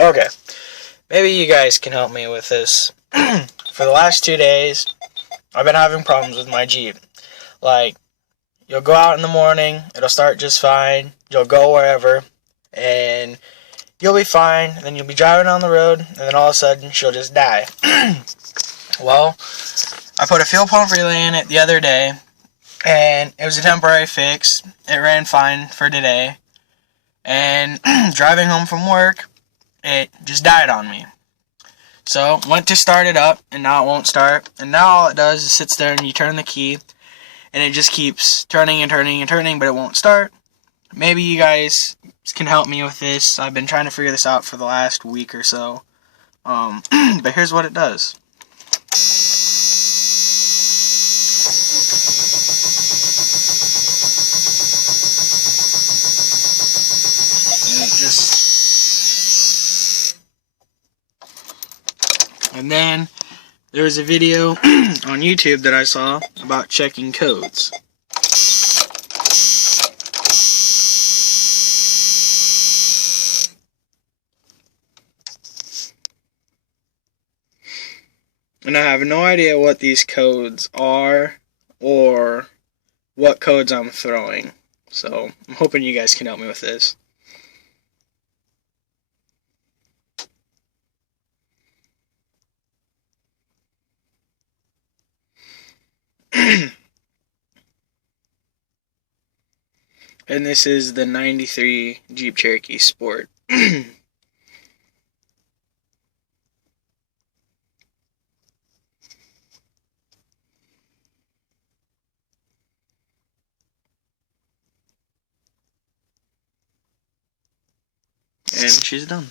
Okay, maybe you guys can help me with this. For the last 2 days, I've been having problems with my Jeep. Like, you'll go out in the morning, it'll start just fine, you'll go wherever, and you'll be fine, then you'll be driving on the road, and then all of a sudden, she'll just die. Well, I put a fuel pump relay in it the other day, and it was a temporary fix. It ran fine for today, and driving home from work, it just died on me. So, went to start it up, and now it won't start. And now all it does is sits there and you turn the key, and it just keeps turning and turning and turning, but it won't start. Maybe you guys can help me with this. I've been trying to figure this out for the last week or so. But here's what it does. And it just... And then there was a video on YouTube that I saw about checking codes. And I have no idea what these codes are or what codes I'm throwing. So I'm hoping you guys can help me with this. And this is the 93 Jeep Cherokee Sport. And she's done.